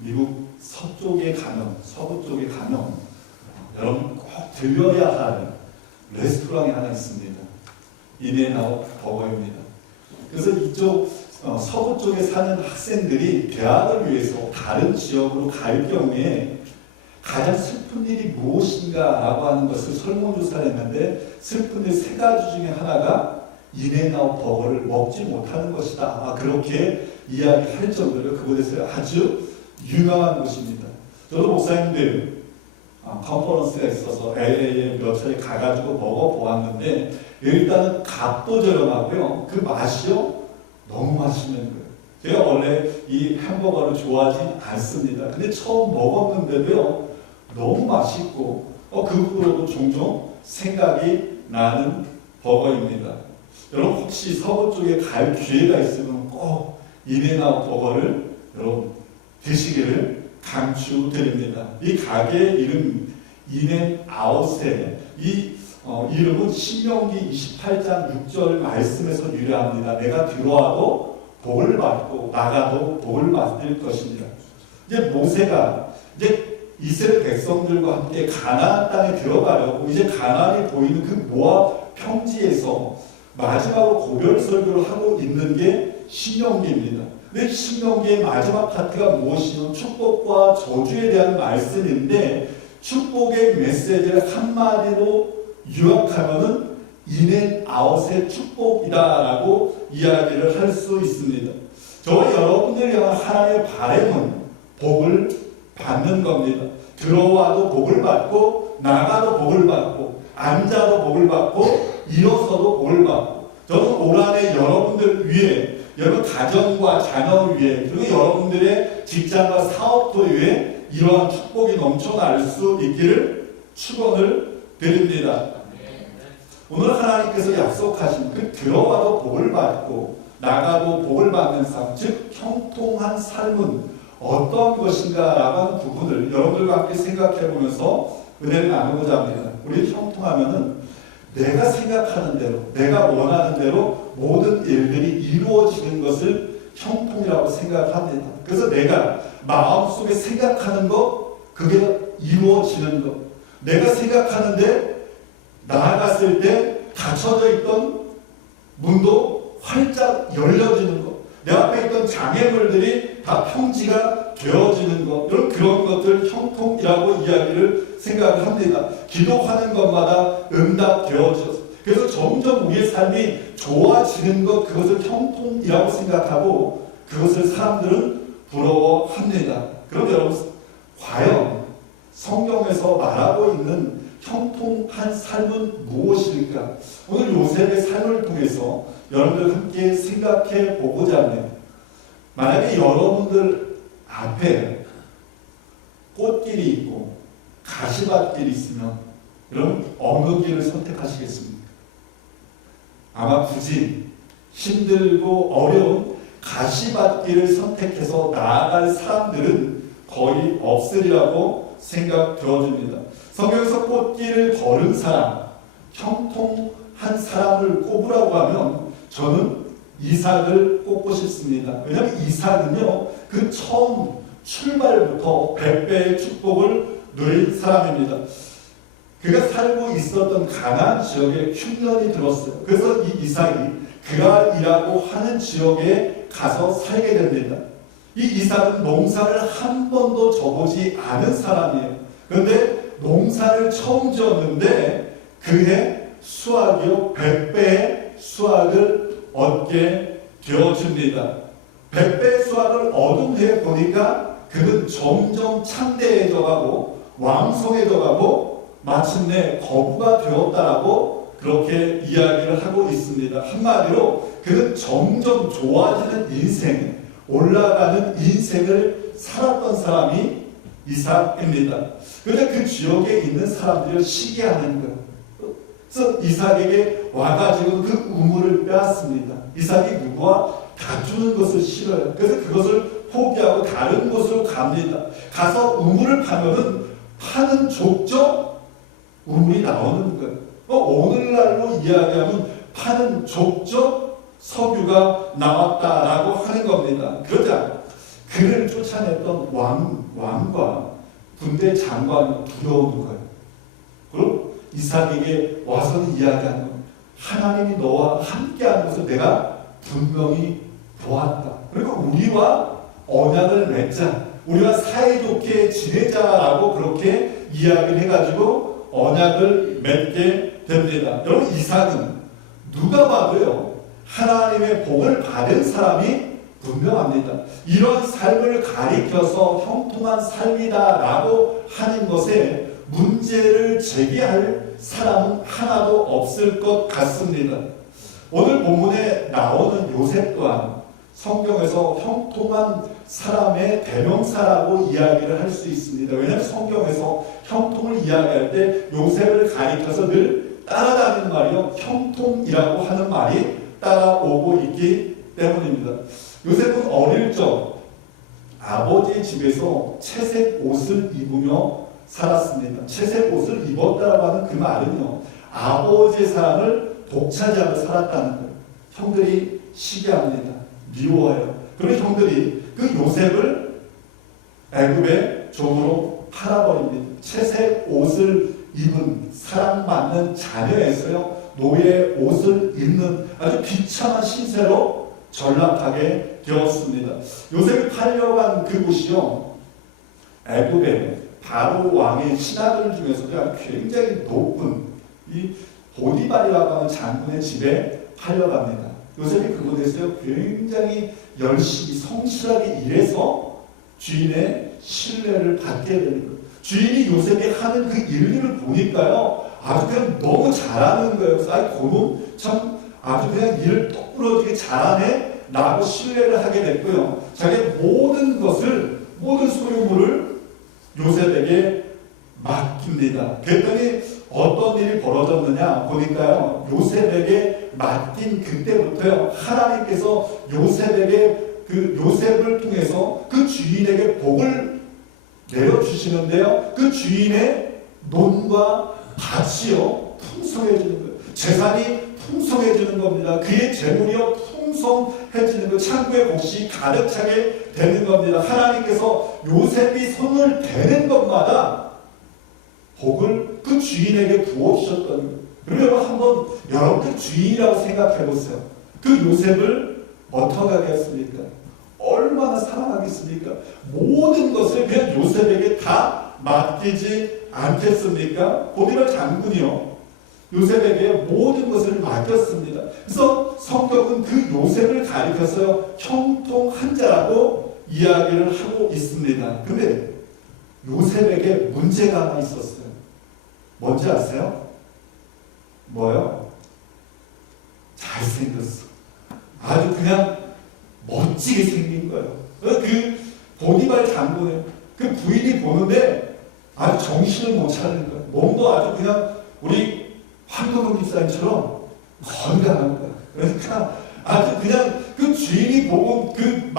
미국 서쪽에 가면, 서부 쪽에 가면 여러분 꼭 들려야 할 레스토랑이 하나 있습니다. 인앤아웃 버거입니다. 그래서 이쪽 서부 쪽에 사는 학생들이 대학을 위해서 다른 지역으로 갈 경우에 가장 슬픈 일이 무엇인가 라고 하는 것을 설문조사를 했는데 슬픈 일 3가지 중에 하나가 인앤아웃 버거를 먹지 못하는 것이다. 그렇게 이야기할 정도로 그곳에서 아주 유명한 곳입니다. 저도 목사님들 컨퍼런스가 있어서 LA에 몇 차례 가가지고 먹어보았는데 일단은 값도 저렴하고요. 그 맛이요 너무 맛있는 거예요. 제가 원래 이 햄버거를 좋아하지 않습니다. 근데 처음 먹었는데도요 너무 맛있고 그 후로도 종종 생각이 나는 버거입니다. 여러분 혹시 서부 쪽에 갈 기회가 있으면 꼭 인앤아웃 버거를 여러분 드시기를 강추드립니다. 이 가게의 이름 인앤아웃의 이 이름은 신명기 28장 6절 말씀에서 유래합니다. 내가 들어와도 복을 받고 나가도 복을 받을 것입니다. 이제 모세가 이제 이스라엘 백성들과 함께 가나안 땅에 들어가려고 이제 가나안이 보이는 그 모압 평지에서 마지막으로 고별 설교를 하고 있는 게 신명기입니다. 근데 신명기의 마지막 파트가 무엇이냐면 축복과 저주에 대한 말씀인데 축복의 메시지를 한마디로 요약하면은 인앤아웃의 축복이다라고 이야기를 할 수 있습니다. 저와 여러분들이 향한 하나님의 바람은 복을 받는 겁니다. 들어와도 복을 받고 나가도 복을 받고 앉아도 복을 받고 일어서도 복을 받고 저는 올 한해 여러분들 위해 여러분 가정과 자녀를 위해 그리고 여러분들의 직장과 사업도 위해 이러한 축복이 넘쳐날 수 있기를 축원을 드립니다. 오늘 하나님께서 약속하신 그 들어와도 복을 받고 나가도 복을 받는 삶, 즉 형통한 삶은 어떤 것인가 라고 하는 부분을 여러분들과 함께 생각해 보면서 은혜를 나누고자 합니다. 우리 형통하면은 내가 생각하는 대로 내가 원하는 대로 모든 일들이 이루어지는 것을 형통이라고 생각합니다. 그래서 내가 마음속에 생각하는 것 그게 이루어지는 것 내가 생각하는데 나아갔을 때 닫혀져 있던 문도 활짝 열려지는 것 내 앞에 있던 장애물들이 다 평지가 되어지는 것 여러분 그런 것들 형통이라고 이야기를 생각을 합니다. 기도하는 것마다 응답되어져서 그래서 점점 우리의 삶이 좋아지는 것 그것을 형통이라고 생각하고 그것을 사람들은 부러워합니다. 그럼 여러분 과연 성경에서 말하고 있는 형통한 삶은 무엇일까? 오늘 요셉의 삶을 통해서 여러분들 함께 생각해 보고자 합니다. 만약에 여러분들 앞에 꽃길이 있고 가시밭길이 있으면 여러분 어느 길을 선택하시겠습니까? 아마 굳이 힘들고 어려운 가시밭길을 선택해서 나아갈 사람들은 거의 없으리라고 생각되어집니다. 성경에서 꽃길을 걸은 사람, 형통한 사람을 꼽으라고 하면 저는 이삭을 꼽고 싶습니다. 왜냐하면 이삭은요, 그 처음 출발부터 100배의 축복을 누린 사람입니다. 그가 살고 있었던 가나안 지역에 흉년이 들었어요. 그래서 이 이삭이 그랄이라고 하는 지역에 가서 살게 됩니다. 이 이삭은 농사를 한 번도 져보지 않은 사람이에요. 그런데 농사를 처음 지었는데 그해 수확이요 100배의 수확을 얻게 되어줍니다. 100배의 수확을 얻은 후에 보니까 그는 점점 창대해져가고 왕성해져가고 마침내 거부가 되었다라고 그렇게 이야기를 하고 있습니다. 한마디로 그는 점점 좋아지는 인생, 올라가는 인생을 살았던 사람이 이삭입니다. 그런데 그 지역에 있는 사람들을 시기하는 거예요. 그래서 이삭에게 와가지고 그 우물을 빼앗습니다. 이삭이 누구와 다투는 것을 싫어요. 그래서 그것을 포기하고 다른 곳으로 갑니다. 가서 우물을 파면은 파는 족적 우물이 나오는 거예요. 오늘날로 이야기하면 파는 족적 석유가 나왔다라고 하는 겁니다. 그러자 그를 쫓아냈던 왕과 군대 장관이 두려운 거예요. 그럼 이삭에게 와서는 이야기하는 거예요. 하나님이 너와 함께하는 것을 내가 분명히 보았다. 그리고 우리와 언약을 맺자, 우리가 사이좋게 지내자라고 그렇게 이야기를 해가지고 언약을 맺게 됩니다. 여러분, 이삭은 누가 봐도요 하나님의 복을 받은 사람이 분명합니다. 이런 삶을 가리켜서 형통한 삶이다라고 하는 것에 문제를 제기할 사람은 하나도 없을 것 같습니다. 오늘 본문에 나오는 요셉 또한 성경에서 형통한 사람의 대명사라고 이야기를 할 수 있습니다. 왜냐하면 성경에서 형통을 이야기할 때 요셉을 가리켜서 늘 따라다니는 말이요, 형통이라고 하는 말이 따라오고 있기 때문입니다. 요셉은 어릴 적 아버지의 집에서 채색 옷을 입으며 살았습니다. 채색 옷을 입었다라고 하는 그 말은요, 아버지의 사랑을 독차지하며 살았다는 거예요. 형들이 시기합니다. 미워해요. 그러면 형들이 그 요셉을 애굽의 종으로 팔아버립니다. 채색 옷을 입은 사랑받는 자녀에서요, 노예 옷을 입는 아주 비참한 신세로 전락하게 되었습니다. 요셉이 팔려간 그곳이요, 애굽의 바로 왕의 신하들 중에서도 굉장히 높은 이 보디발이라고 하는 장군의 집에 팔려갑니다. 요셉이 그곳에서 굉장히 열심히 성실하게 일해서 주인의 신뢰를 받게 되는 거예요. 주인이 요셉이 하는 그 일들을 보니까요, 아주 그냥 너무 잘하는 거예요. 그래서 그놈 참 아주 그냥 일을 똑부러지게 잘하네 라고 신뢰를 하게 됐고요. 자기의 모든 것을, 모든 소유물을 요셉에게 맡깁니다. 그랬더니 어떤 일이 벌어졌느냐 보니까요, 요셉에게 맡긴 그때부터요, 하나님께서 요셉을 통해서 그 주인에게 복을 내려주시는데요, 그 주인의 논과 밭이요 풍성해지는 거예요. 재산이 풍성해지는 겁니다. 그의 재물이요 풍성해지는 거예요. 창고에 몫이 가득 차게 되는 겁니다. 하나님께서 요셉이 손을 대는 것마다 복을 그 주인에게 부어주셨던 거예요. 그리고 한번 여러분들 주인이라고 생각해 보세요. 그 요셉을 어떻게 하겠습니까? 얼마나 사랑하겠습니까? 모든 것을 그냥 요셉에게 다 맡기지 않겠습니까? 보디발 장군이요, 요셉에게 모든 것을 맡겼습니다. 그래서 성경은 그 요셉을 가리켜서 형통한 자라고 이야기를 하고 있습니다. 근데 요셉에게 문제가 하나 있었어요. 뭔지 아세요? 뭐요? 잘생겼어. 아주 그냥 멋지게 생긴 거예요. 그 보디발 장군의 그 부인이 보는데 아주 정신을 못 차리는 거예요. 몸도 아주 그냥 우리 황동근 집사님처럼 건강한 거예요. 그러니까 아주 그냥 그 주인이 보고 그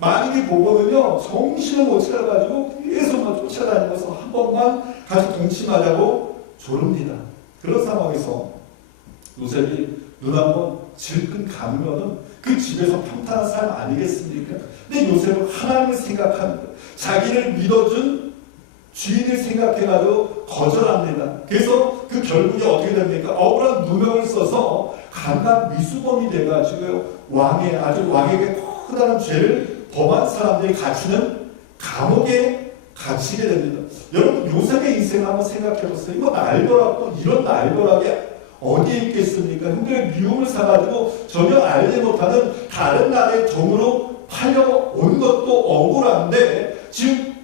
마누이 보고는요, 정신을 못 차려가지고 계속 막 쫓아다니면서 한 번만 같이 동침하자고 조릅니다. 그런 상황에서 요셉이 눈 한번 질끈 감으면은 그 집에서 평탄한 삶 아니겠습니까? 근데 요셉은 하나님을 생각하는 거예요. 자기를 믿어준 주인을 생각해가지고 거절합니다. 그래서 그 결국이 어떻게 됩니까? 억울한 누명을 써서 강간 미수범이 돼가지고요, 왕에게 커다란 죄를 범한 사람들이 갇히는 감옥에 갇히게 됩니다. 여러분, 요셉의 인생을 한번 생각해보세요. 이거 날벼락, 이런 날벼락이 어디에 있겠습니까? 형들의 미움을 사가지고 전혀 알지 못하는 다른 나라의 종으로 팔려온 것도 억울한데, 지금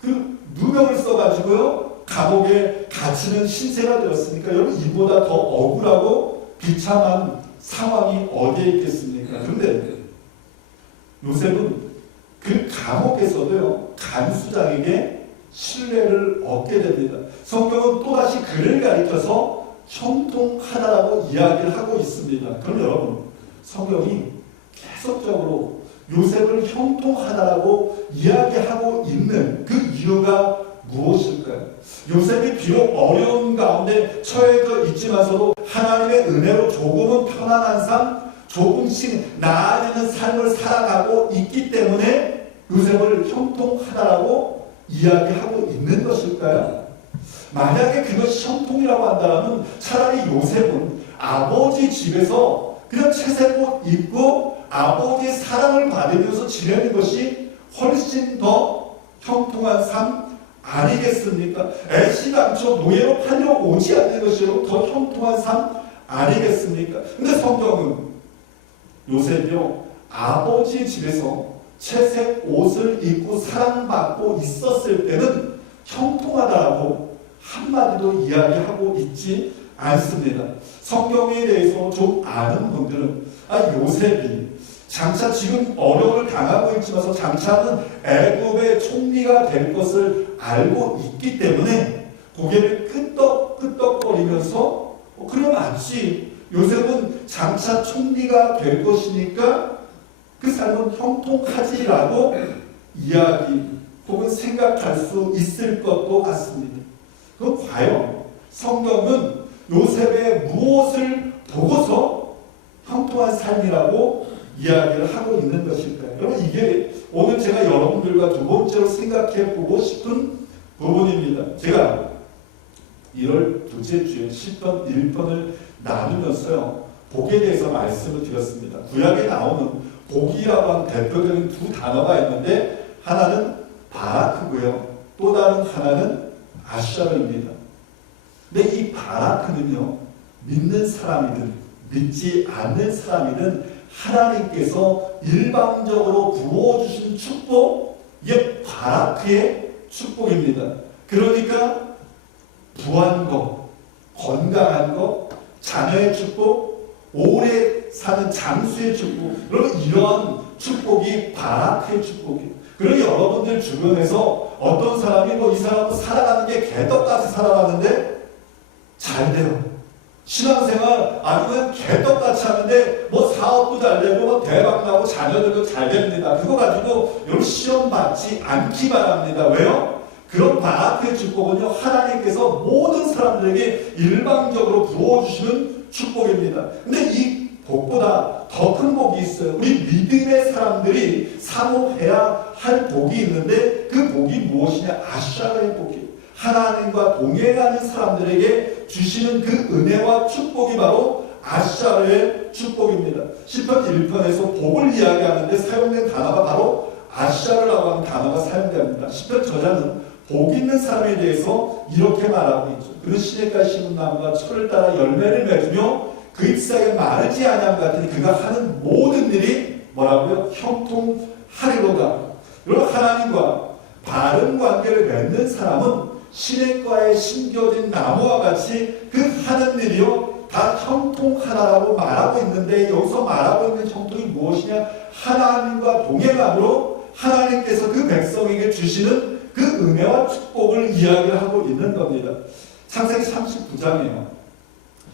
그 누명을 써가지고요, 감옥에 갇히는 신세가 되었으니까 여러분, 이보다 더 억울하고 비참한 상황이 어디에 있겠습니까? 그런데 요셉은 그 감옥에서도요, 간수장에게 신뢰를 얻게 됩니다. 성경은 또다시 그를 가리켜서 형통하다라고 이야기를 하고 있습니다. 그럼 여러분, 성경이 계속적으로 요셉을 형통하다라고 이야기하고 있는 그 이유가 무엇일까요? 요셉이 비록 어려운 가운데 처해져 있지만서도 하나님의 은혜로 조금은 편안한 삶, 조금씩 나아지는 삶을 살아가고 있기 때문에 요셉을 형통하다라고 이야기하고 있는 것일까요? 만약에 그것이 형통이라고 한다면 차라리 요셉은 아버지 집에서 그냥 채색옷 입고 아버지의 사랑을 받으면서 지내는 것이 훨씬 더 형통한 삶 아니겠습니까? 애시당초 노예로 팔려오지 않는 것이 더 형통한 삶 아니겠습니까? 근데 성경은 요셉이요 아버지 집에서 채색 옷을 입고 사랑받고 있었을 때는 형통하다라고 한마디도 이야기하고 있지 않습니다. 성경에 대해서 좀 아는 분들은 요셉이 장차 지금 어려움을 당하고 있지만 장차는 애굽의 총리가 될 것을 알고 있기 때문에 고개를 끄덕끄덕거리면서 그럼 맞지. 요셉은 장차 총리가 될 것이니까 그 삶은 형통하지라고 이야기 혹은 생각할 수 있을 것도 같습니다. 그럼 과연 성경은 요셉의 무엇을 보고서 형통한 삶이라고 이야기를 하고 있는 것일까요? 여러분 이게 오늘 제가 여러분들과 두 번째로 생각해 보고 싶은 부분입니다. 제가 1월 둘째 주에 시편 1편을 나누면서요 복에 대해서 말씀을 드렸습니다. 구약에 나오는 복이라고 하는 대표적인 두 단어가 있는데 하나는 바라크고요 또 다른 하나는 아샤르입니다. 근데 이 바라크는요 믿는 사람이든 믿지 않는 사람이든 하나님께서 일방적으로 부어주신 축복, 이게 바라크의 축복입니다. 그러니까 부한 것, 건강한 것, 자녀의 축복, 오래 사는 장수의 축복, 여러분 이런 축복이 바라크의 축복이에요. 그리고 여러분들 주변에서 어떤 사람이 이 사람은 살아가는 게 개떡같이 살아가는데 잘 돼요. 신앙생활 아주 그냥 개떡같이 하는데 사업도 잘 되고 대박 나고 자녀들도 잘 됩니다. 그거 가지고 여러분 시험 받지 않기 바랍니다. 왜요? 그런 바라크의 축복은요 하나님께서 모든 사람들에게 일방적으로 부어주시는 축복입니다. 근데 이 복보다 더 큰 복이 있어요. 우리 믿음의 사람들이 사모해야 할 복이 있는데 그 복이 무엇이냐? 아샤르의 복이에요. 하나님과 동행하는 사람들에게 주시는 그 은혜와 축복이 바로 아샤르의 축복입니다. 시편 1편에서 복을 이야기하는데 사용된 단어가 바로 아샤르라고 하는 단어가 사용됩니다. 시편 저자는 복 있는 사람에 대해서 이렇게 말하고 있죠. 그는 시냇가에 심은 나무가 철을 따라 열매를 맺으며 그 잎사귀에 마르지 아니함 같으니 그가 하는 모든 일이 뭐라고요? 형통하리로다. 여러분 하나님과 바른 관계를 맺는 사람은 시냇가에 심겨진 나무와 같이 그 하는 일이요 다 형통하다라고 말하고 있는데 여기서 말하고 있는 형통이 무엇이냐? 하나님과 동행함으로 하나님께서 그 백성에게 주시는 그 은혜와 축복을 이야기를 하고 있는 겁니다. 창세기 39장이에요.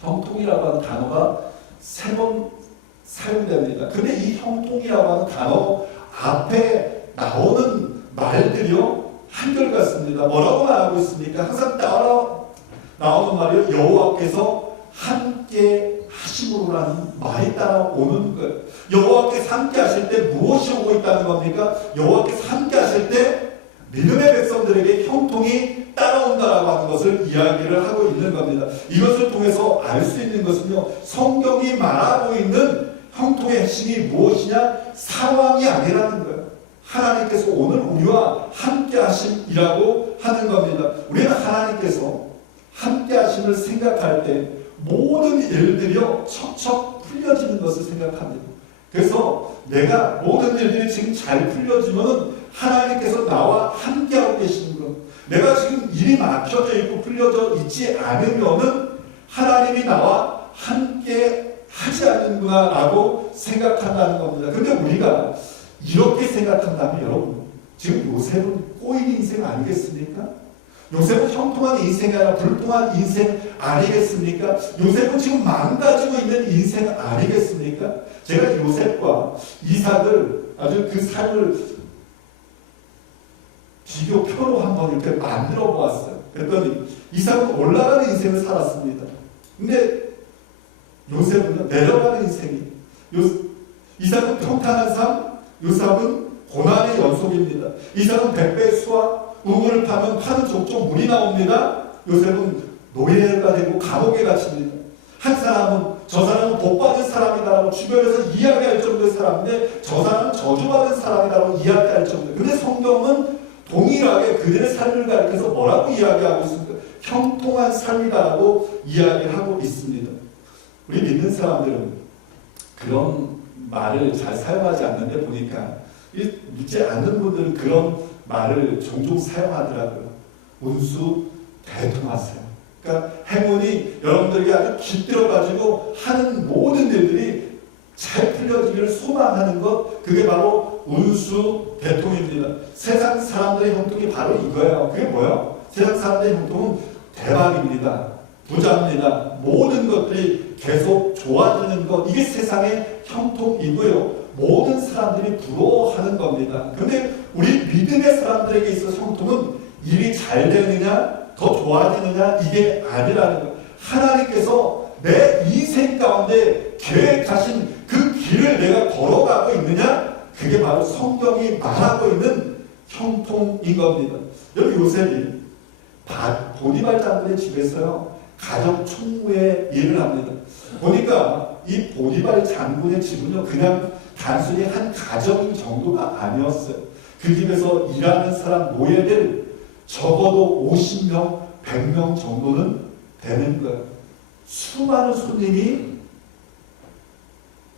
형통이라고 하는 단어가 3번 사용됩니다. 근데 이 형통이라고 하는 단어 앞에 나오는 말들이요 한결같습니다. 뭐라고 말하고 있습니까? 항상 따라 나오는 말이요 여호와께서 함께 하심으로라는 말이 따라오는 거예요. 여호와께서 함께 하실 때 무엇이 오고 있다는 겁니까? 여호와께서 함께 하실 때 믿음의 백성들에게 형통이 따라온다라고 하는 것을 이야기를 하고 있는 겁니다. 이것을 통해서 알 수 있는 것은요 성경이 말하고 있는 형통의 핵심이 무엇이냐? 상황이 아니라는 거예요. 하나님께서 오늘 우리와 함께 하심이라고 하는 겁니다. 우리는 하나님께서 함께 하심을 생각할 때 모든 일들이요 척척 풀려지는 것을 생각합니다. 그래서 내가 모든 일들이 지금 잘 풀려지면 하나님께서 나와 함께하고 계시는 것. 내가 지금 일이 막혀져 있고 풀려져 있지 않으면은 하나님이 나와 함께 하지 않는구나 라고 생각한다는 겁니다. 근데 우리가 이렇게 생각한다면 여러분 지금 요셉은 꼬인 인생 아니겠습니까? 요셉은 형통한 인생이 아니라 불통한 인생 아니겠습니까? 요셉은 지금 망가지고 있는 인생 아니겠습니까? 제가 요셉과 이삭을 아주 그 삶을 비교표로 한번 이렇게 만들어 보았어요. 그랬더니 이삭은 올라가는 인생을 살았습니다. 근데 요셉은 내려가는 인생이 이삭은 평탄한 삶, 요셉은 고난의 연속입니다. 이삭은 백배의 수와 우물을 파면 파는 족족 물이 나옵니다. 요셉은 노예가 되고 감옥에 갇힙니다. 한 사람은 저 사람은 복받은 사람이다라고 주변에서 이야기할 정도의 사람인데 저 사람은 저주받은 사람이다라고 이야기할 정도. 근데 성경은 동일하게 그들의 삶을 가리켜서 뭐라고 이야기하고 있습니까? 형통한 삶이다라고 이야기하고 있습니다. 우리 믿는 사람들은 그런 말을 잘 사용하지 않는데 보니까 믿지 않는 분들은 그런 말을 종종 사용하더라고요. 운수 대통하세요. 그러니까 행운이 여러분들에게 아주 깃들어가지고 하는 모든 일들이 잘 풀려지기를 소망하는 것, 그게 바로 운수 대통입니다. 세상 사람들의 형통이 바로 이거예요. 그게 뭐예요? 세상 사람들의 형통은 대박입니다. 부자입니다. 모든 것들이 계속 좋아지는 것, 이게 세상의 형통이고요. 모든 사람들이 부러워하는 겁니다. 그런데 우리 믿음의 사람들에게 있어서 형통은 일이 잘 되느냐, 더 좋아지느냐, 이게 아니라는 것. 하나님께서 내 인생 가운데 계획하신 그 길을 내가 걸어가고 있느냐, 그게 바로 성경이 말하고 있는 형통인 겁니다. 여기 요셉이 보디발 장군의 집에서요 가정 총무의 일을 합니다. 보니까 이 보디발 장군의 집은요 그냥 단순히 한 가정 정도가 아니었어요. 그 집에서 일하는 사람 노예들 적어도 50명, 100명 정도는 되는 거예요. 수많은 손님이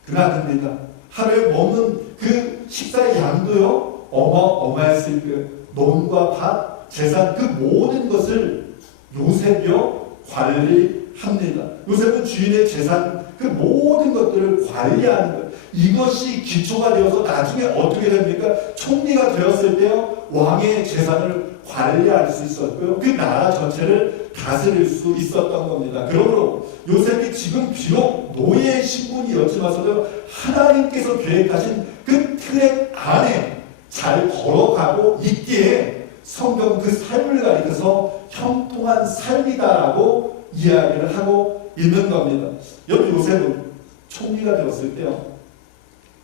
그날입니다. 하루에 먹는 그 식사의 양도요 어마어마했을 거예요. 논과 밭, 재산 그 모든 것을 요셉이요 관리합니다. 요셉은 주인의 재산 그 모든 것들을 관리하는 거예요. 이것이 기초가 되어서 나중에 어떻게 됩니까? 총리가 되었을 때요 왕의 재산을 관리할 수 있었고요. 그 나라 전체를 다스릴 수 있었던 겁니다. 그러므로 요셉이 지금 비록 노예의 신분이었지만서도 하나님께서 계획하신 그 틀의 안에 잘 걸어가고 있기에 성경 그 삶을 가리켜서 형통한 삶이다라고 이야기를 하고 있는 겁니다. 여기 요셉은 총리가 되었을 때요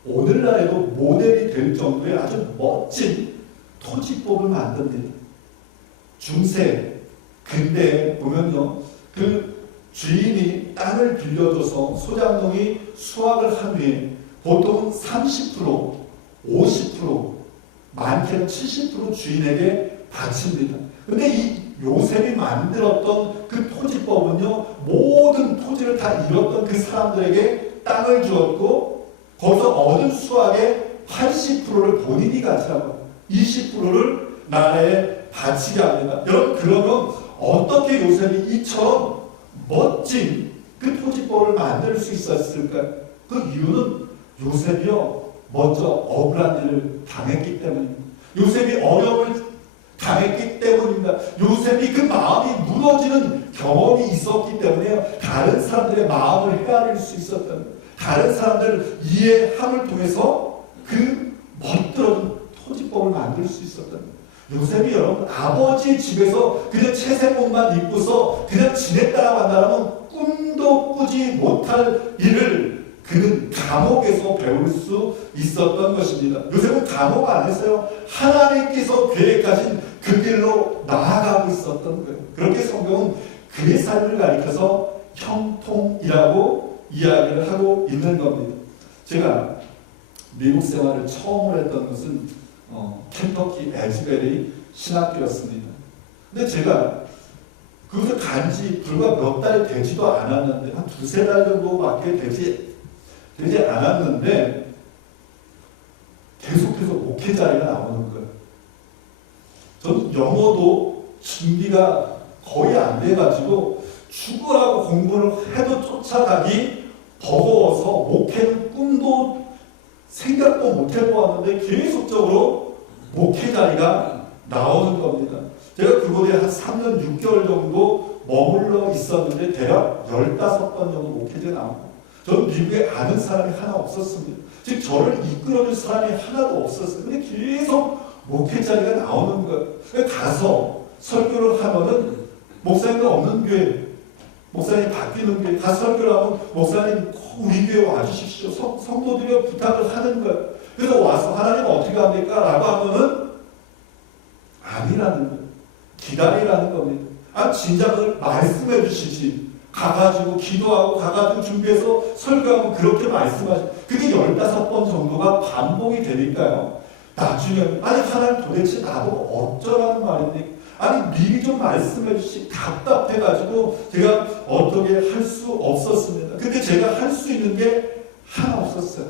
오늘날에도 모델이 될 정도의 아주 멋진 토지법을 만듭니다. 중세 근대에 보면요 그 주인이 땅을 빌려줘서 소장농이 수확을 한 후에 보통은 30%, 50%, 많게는 70% 주인에게 바칩니다. 근데 이 요셉이 만들었던 그 토지법은요 모든 토지를 다 잃었던 그 사람들에게 땅을 주었고 거기서 얻은 수확의 80%를 본인이 가지라고 20%를 나라에 바치게 합니다. 여러분 그러면 어떻게 요셉이 이처럼 멋진 그 토지법을 만들 수 있었을까요? 그 이유는 요셉이요 먼저 억울한 일을 당했기 때문입니다. 요셉이 어려움을 당했기 때문입니다. 요셉이 그 마음이 무너지는 경험이 있었기 때문에 다른 사람들의 마음을 헤아릴 수 있었던 거예요. 다른 사람들 이해함을 통해서 그 멋들어진 토지법을 만들 수 있었던 거예요. 요셉이 여러분 아버지 집에서 그냥 채색옷만 입고서 그냥 지냈다라고 한다면 꿈도 꾸지 못할 일을 그는 감옥에서 배울 수 있었던 것입니다. 요셉은 감옥 안에서요 하나님께서 계획하신 그 길로 나아가고 있었던 거예요. 그렇게 성경은 그의 삶을 가리켜서 형통이라고 이야기를 하고 있는 겁니다. 제가 미국 생활을 처음으로 했던 것은 켄터키 에즈베리 신학교였습니다. 근데 제가 그것을 간지 불과 몇 달이 되지도 않았는데 한 두세 달 정도밖에 되지 않았는데 계속해서 목회 자리가 나오는 거예요. 저는 영어도 준비가 거의 안 돼가지고 죽으라고 공부를 해도 쫓아가기 버거워서 목회는 꿈도 생각도 못 해보았는데 계속적으로 목회 자리가 나오는 겁니다. 제가 그곳에 한 3년 6개월 정도 머물러 있었는데 대략 15번 정도 목회자가 나오고 저는 미국에 아는 사람이 하나 없었습니다. 즉 저를 이끌어줄 사람이 하나도 없었어요. 근데 계속 목회 자리가 나오는 거예요. 가서 설교를 하면은 목사님과 없는 교회, 목사님 바뀌는 교회 가서 설교를 하면 목사님 우리 교회 와주십시오. 성도들이 부탁을 하는 거예요. 그래서 와서 하나님 어떻게 필요합니까? 라고 하면은 아니라는 거예요. 기다리라는 겁니다. 진작을 말씀해 주시지. 가가지고 기도하고 가가지고 준비해서 설교하고 그렇게 말씀하시고 그게 15번 정도가 반복이 되니까요. 나중에 하나님 도대체 나보고 어쩌라는 말인데 미리 좀 말씀해 주시. 답답해가지고 제가 어떻게 할 수 없었습니다. 근데 제가 할 수 있는 게 하나 없었어요.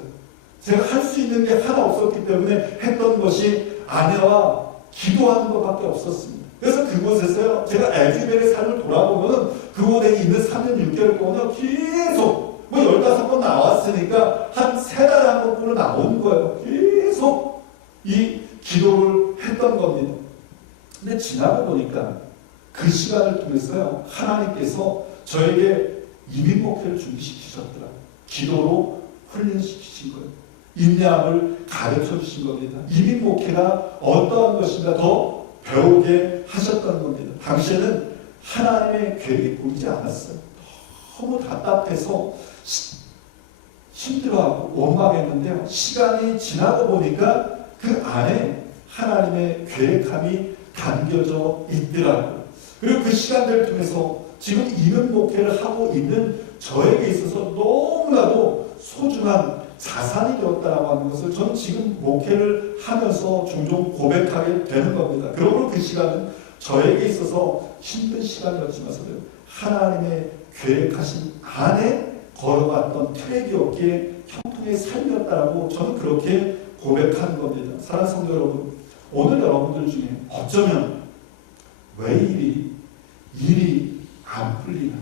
제가 할 수 있는 게 하나 없었기 때문에 했던 것이 아내와 기도하는 것밖에 없었습니다. 그래서 그곳에서요, 제가 에즈벨의 삶을 돌아보면 그곳에 있는 3년 6개월 동안 계속 15번 나왔으니까 한 3달에 한 번꼴로 나오는 거예요. 계속 이 기도를 했던 겁니다. 근데 지나고 보니까 그 시간을 통해서요, 하나님께서 저에게 이민 목회를 준비시키셨더라고요. 기도로 훈련시키신 거예요. 인내함을 가르쳐 주신 겁니다. 이민 목회가 어떠한 것인가 더 배우게 하셨던 겁니다. 당시에는 하나님의 계획이 보이지 않았어요. 너무 답답해서 힘들어하고 원망했는데요. 시간이 지나고 보니까 그 안에 하나님의 계획함이 담겨져 있더라고요. 그리고 그 시간들을 통해서 지금 이민 목회를 하고 있는 저에게 있어서 너무나도 소중한 자산이 되었다라고 하는 것을 저는 지금 목회를 하면서 종종 고백하게 되는 겁니다. 그러므로 그 시간은 저에게 있어서 힘든 시간이었지만서도 하나님의 계획하신 안에 걸어갔던 트랙이었기에 형통의 삶이었다라고 저는 그렇게 고백하는 겁니다. 사랑하는 성도 여러분, 오늘 여러분들 중에 어쩌면 왜 일이 안 풀리나?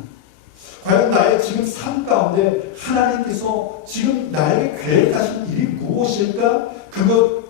과연 나의 지금 삶 가운데 하나님께서 지금 나에게 계획하신 일이 무엇일까? 그것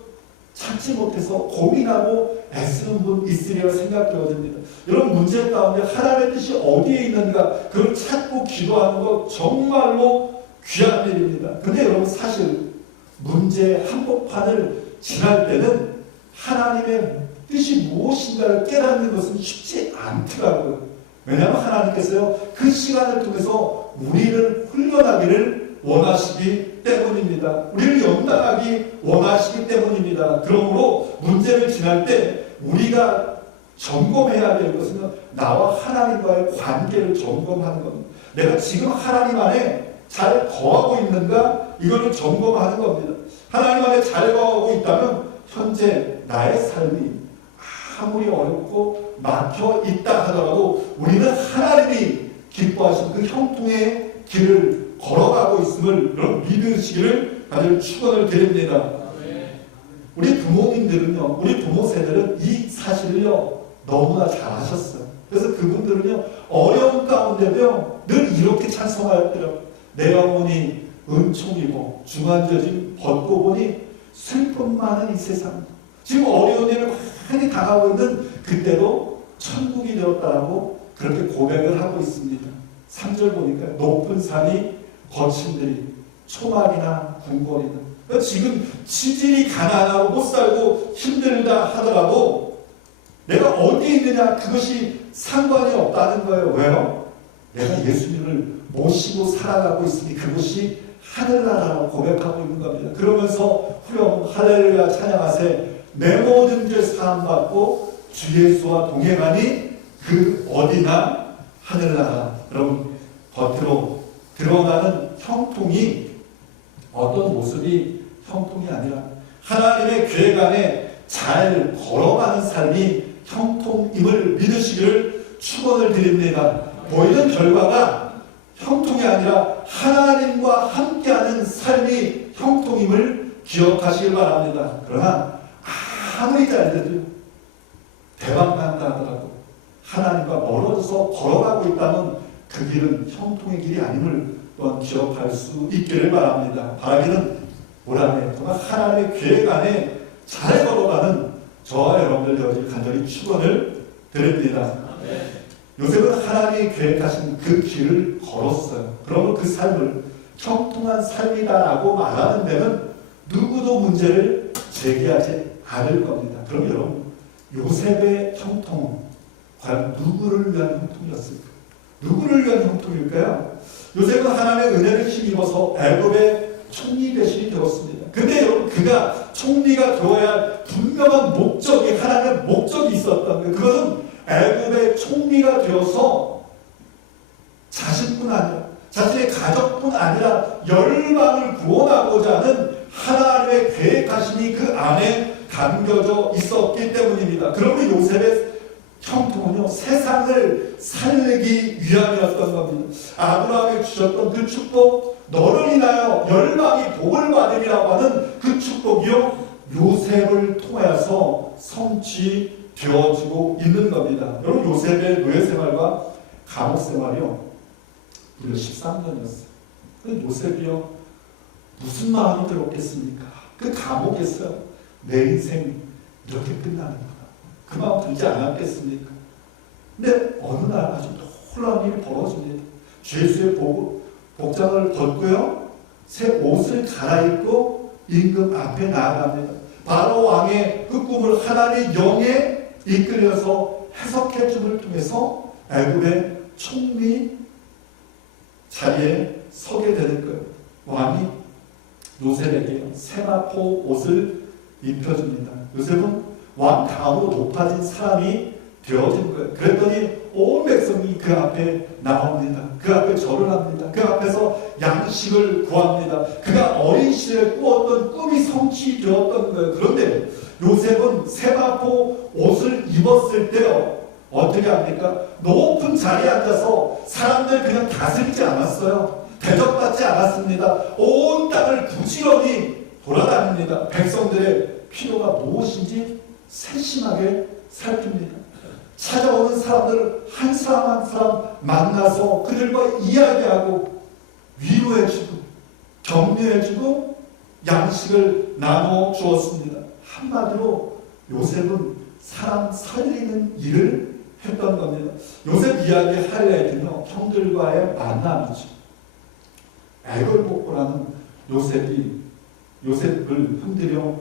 찾지 못해서 고민하고 애쓰는 분 있으리라 생각되어집니다. 여러분, 문제 가운데 하나님의 뜻이 어디에 있는가 그걸 찾고 기도하는 것 정말로 귀한 일입니다. 근데 여러분, 사실 문제 한복판을 지날 때는 하나님의 뜻이 무엇인가를 깨닫는 것은 쉽지 않더라고요. 왜냐하면 하나님께서요, 그 시간을 통해서 우리를 훈련하기를 원하시기 때문입니다. 우리를 연단하기 원하시기 때문입니다. 그러므로 문제를 지날 때 우리가 점검해야 될 것은 나와 하나님과의 관계를 점검하는 겁니다. 내가 지금 하나님 안에 잘 거하고 있는가? 이거를 점검하는 겁니다. 하나님 안에 잘 거하고 있다면 현재 나의 삶이 아무리 어렵고 막혀 있다 하더라도 우리는 하나님이 기뻐하신 그 형통의 길을 걸어가고 있음을 여러분 믿으시기를 다들 축원을 드립니다. 우리 부모님들은요, 우리 부모 세대는 이 사실을요 너무나 잘 아셨어요. 그래서 그분들은요 어려운 가운데도요 늘 이렇게 찬송하였더라고요. 내 어머니 은총이고 중환자진 벗고 보니 슬픔 많은 이 세상. 지금 어려운 일을 많이 당하고 있는 그때도 천국이 되었다라고 그렇게 고백을 하고 있습니다. 3절 보니까 높은 산이 거친들이 초막이나 궁궐이나, 그러니까 지금 치질이 가난하고 못 살고 힘들다 하더라도 내가 어디에 있느냐 그것이 상관이 없다는 거예요. 왜요? 내가 예수님을 모시고 살아가고 있으니 그것이 하늘나라라고 고백하고 있는 겁니다. 그러면서 후렴 할렐루야 찬양하세 내 모든 죄 사함받고 주 예수와 동행하니 그 어디나 하늘나라. 여러분, 겉으로 드러나는 형통이 어떤 모습이 형통이 아니라 하나님의 계획 안에 잘 걸어가는 삶이 형통임을 믿으시기를 축원을 드립니다. 보이는 결과가 형통이 아니라 하나님과 함께하는 삶이 형통임을 기억하시길 바랍니다. 그러나 아무리 잘 돼도 대박난다 하더라도 하나님과 멀어져서 걸어가고 있다면 그 길은 형통의 길이 아님을 또한 기억할 수 있기를 바랍니다. 바라기는 보람에 정말 하나님의 계획 안에 잘 걸어가는 저와 여러분들 되어질 간절히 축원을 드립니다. 요셉은 하나님이 계획하신 그 길을 걸었어요. 그러면 그 삶을 형통한 삶이다라고 말하는 데는 누구도 문제를 제기하지 않을 겁니다. 그럼 여러분, 요셉의 형통은 과연 누구를 위한 형통이었을까? 누구를 위한 형통일까요? 요셉은 하나님의 은혜를 힘입어서 애굽의 총리 대신이 되었습니다. 근데 여러분, 그가 총리가 되어야 할 분명한 목적이, 하나님의 목적이 있었던 거예요. 그것은 애굽의 총리가 되어서 자신뿐 아니라, 자신의 가족뿐 아니라 열방을 구원하고자 하는 하나님의 계획하심이 그 안에 담겨져 있었기 때문입니다. 그러면 요셉의 형통은요, 세상을 살리기 위함이었던 겁니다. 아브라함에게 주셨던 그 축복, 너를 인하여 열방이 복을 받으리라고 하는 그 축복이요, 요셉을 통하여서 성취되어지고 있는 겁니다. 여러분, 요셉의 노예 생활과 감옥 생활이요, 무려 13년이었어요. 요셉이요, 무슨 마음이 들었겠습니까? 그 감옥에서 내 인생 이렇게 끝나는구나, 그 마음 들지 않았겠습니까? 근데 어느 날 아주 놀라운 일이 벌어집니다. 죄수의 복장을 벗고요, 새 옷을 갈아입고 임금 앞에 나아갑니다. 바로 왕의 그 꿈을 하나님의 영에 이끌려서 해석해 줌을 통해서 애굽의 총리 자리에 서게 되는 거예요. 왕이 요셉에게 세마포 옷을 입혀줍니다. 요셉은 왕 다음으로 높아진 사람이 되어진 거예요. 그랬더니 온 백성이 그 앞에 나옵니다. 그 앞에 절을 합니다. 그 앞에서 양식을 구합니다. 그가 어린 시절에 꾸었던 꿈이 성취되었던 거예요. 그런데 요셉은 세마포 옷을 입었을 때요, 어떻게 합니까? 높은 자리에 앉아서 사람들 그냥 다스리지 않았어요. 대접받지 않았습니다. 온 땅을 부지런히 돌아다닙니다. 백성들의 필요가 무엇인지 세심하게 살핍니다. 찾아오는 사람들을 한 사람 한 사람 만나서 그들과 이야기하고 위로해주고 격려해주고 양식을 나누어 주었습니다. 한마디로 요셉은 사람 살리는 일을 했던 겁니다. 요셉 이야기의 하이라이트는요, 형들과의 만남이죠. 애걸복고라는 요셉을 흔들어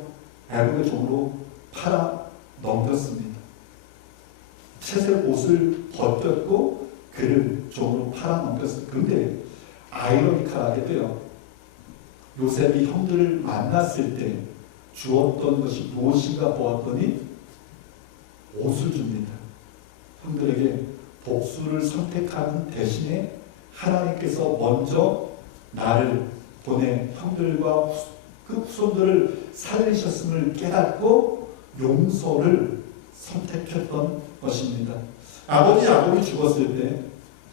애굽의 종으로 팔아 넘겼습니다. 채색 옷을 벗겼고 그를 종으로 팔아 넘겼습니다. 그런데 아이러니컬하게도요, 요셉이 형들을 만났을 때 주었던 것이 무엇인가 보았더니 옷을 줍니다. 형들에게 복수를 선택하는 대신에 하나님께서 먼저 나를 보내 형들과 그 후손들을 살리셨음을 깨닫고 용서를 선택했던 것입니다. 아버지 야곱이 죽었을 때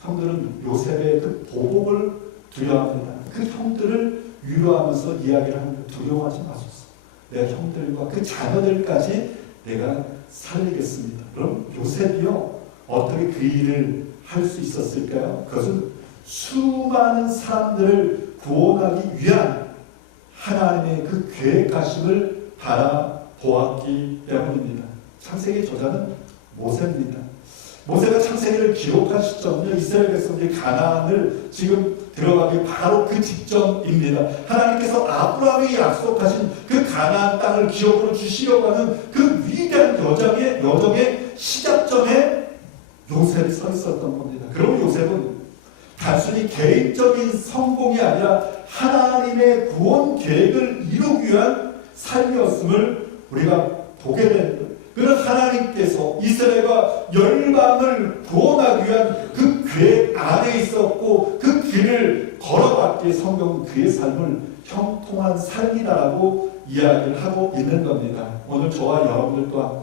형들은 요셉의 그 보복을 두려워합니다. 그 형들을 위로하면서 이야기를 하는, 두려워하지 마소서, 내 형들과 그 자녀들까지 내가 살리겠습니다. 그럼 요셉이요, 어떻게 그 일을 할 수 있었을까요? 그것은 수많은 사람들을 구원하기 위한 하나님의 그 계획하심을 바라보았기 때문입니다. 창세기 저자는 모세입니다. 모세가 창세기를 기록한 시점은요, 이스라엘 백성들이 가나안을 지금 들어가기 바로 그 직전입니다. 하나님께서 아브라함에게 약속하신 그 가나안 땅을 기업으로 주시려고 하는 그 위대한 여정의 시작점에 요셉이 서 있었던 겁니다. 그럼 요셉은 단순히 개인적인 성공이 아니라 하나님의 구원 계획을 이루기 위한 삶이었음을 우리가 보게 되는 거예요. 그는 하나님께서 이스라엘과 열방을 구원하기 위한 그 계획 안에 있었고 그 길을 걸어갔기에 성경은 그의 삶을 형통한 삶이다라고 이야기를 하고 있는 겁니다. 오늘 저와 여러분들 또한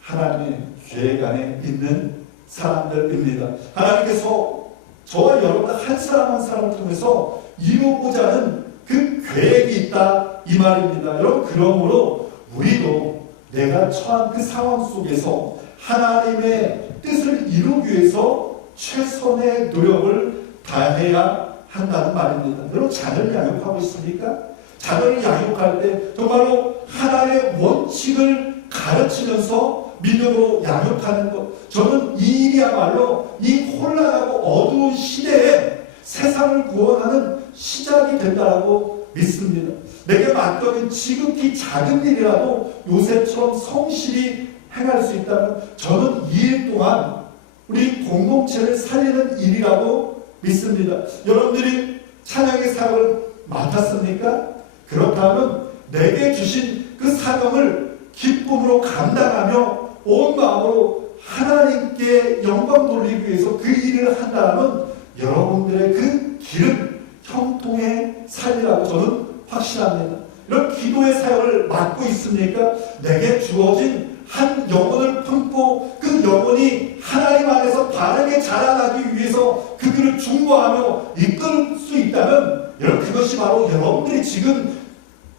하나님의 계획 안에 있는 사람들입니다. 하나님께서 저와 여러분들 한 사람 한 사람을 통해서 이루고자 하는 그 계획이 있다, 이 말입니다. 여러분, 그러므로 우리도 내가 처한 그 상황 속에서 하나님의 뜻을 이루기 위해서 최선의 노력을 다해야 한다는 말입니다. 여러분, 자녀를 양육하고 있습니까? 자녀를 양육할 때 정말로 하나님의 원칙을 가르치면서 믿음으로 양육하는 것, 저는 이 일이야말로 이 혼란하고 어두운 시대에 세상을 구원하는 시작이 된다고 믿습니다. 내게 맡겨진 지극히 작은 일이라도 요셉처럼 성실히 행할 수 있다면 저는 이 일 동안 우리 공동체를 살리는 일이라고 믿습니다. 여러분들이 찬양의 사역을 맡았습니까? 그렇다면 내게 주신 그 사명을 기쁨으로 감당하며 온 마음으로 하나님께 영광 돌리기 위해서 그 일을 한다면 여러분들의 그 길은 형통의 삶이라고 저는 확신합니다. 이런 기도의 사역을 맡고 있습니까? 내게 주어진 한 영혼을 품고 그 영혼이 하나님 안에서 바르게 자라나기 위해서 그들을 중보하며 이끌 수 있다면 여러분, 그것이 바로 여러분들이 지금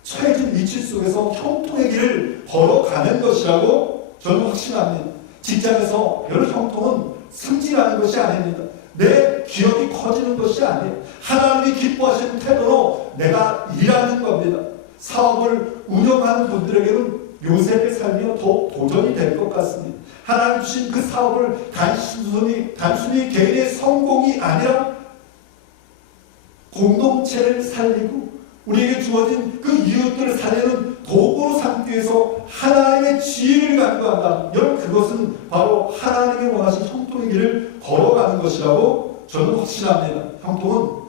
처해진 위치 속에서 형통의 길을 걸어가는 것이라고 저는 확신합니다. 직장에서 여러분, 형통은 승진하는 것이 아닙니다. 내 기업이 커지는 것이 아니에요. 하나님이 기뻐하시는 태도로 내가 일하는 겁니다. 사업을 운영하는 분들에게는 요셉의 삶이 더 도전이 될 것 같습니다. 하나님 주신 그 사업을 단순히 개인의 성공이 아니라 공동체를 살리고 우리에게 주어진 그 이웃들을 살리는 도구로 삼기 위해서 하나님의 지혜를 간구한다. 여러분, 그것은 바로 하나님이 원하신 형통의 길을 걸어가는 것이라고 저는 확신합니다. 형통은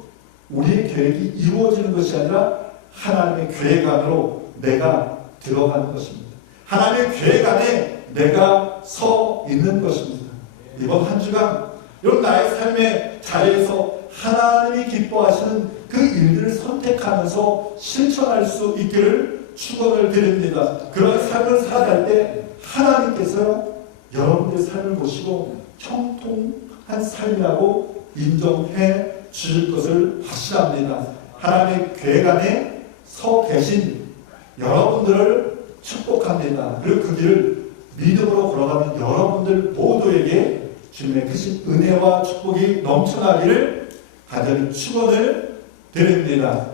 우리의 계획이 이루어지는 것이 아니라 하나님의 계획 안으로 내가 들어가는 것입니다. 하나님의 계획 안에 내가 서 있는 것입니다. 이번 한 주간 여러분, 나의 삶의 자리에서 하나님이 기뻐하시는 그 일들을 선택하면서 실천할 수 있기를 축원을 드립니다. 그런 삶을 살아갈 때 하나님께서 여러분들의 삶을 보시고 형통한 삶이라고 인정해 주실 것을 확신합니다. 하나님의 계획 안에 서 계신 여러분들을 축복합니다. 그리고 그 길을 믿음으로 걸어가는 여러분들 모두에게 주님의 크신 은혜와 축복이 넘쳐나기를 간절히 축원을 드립니다.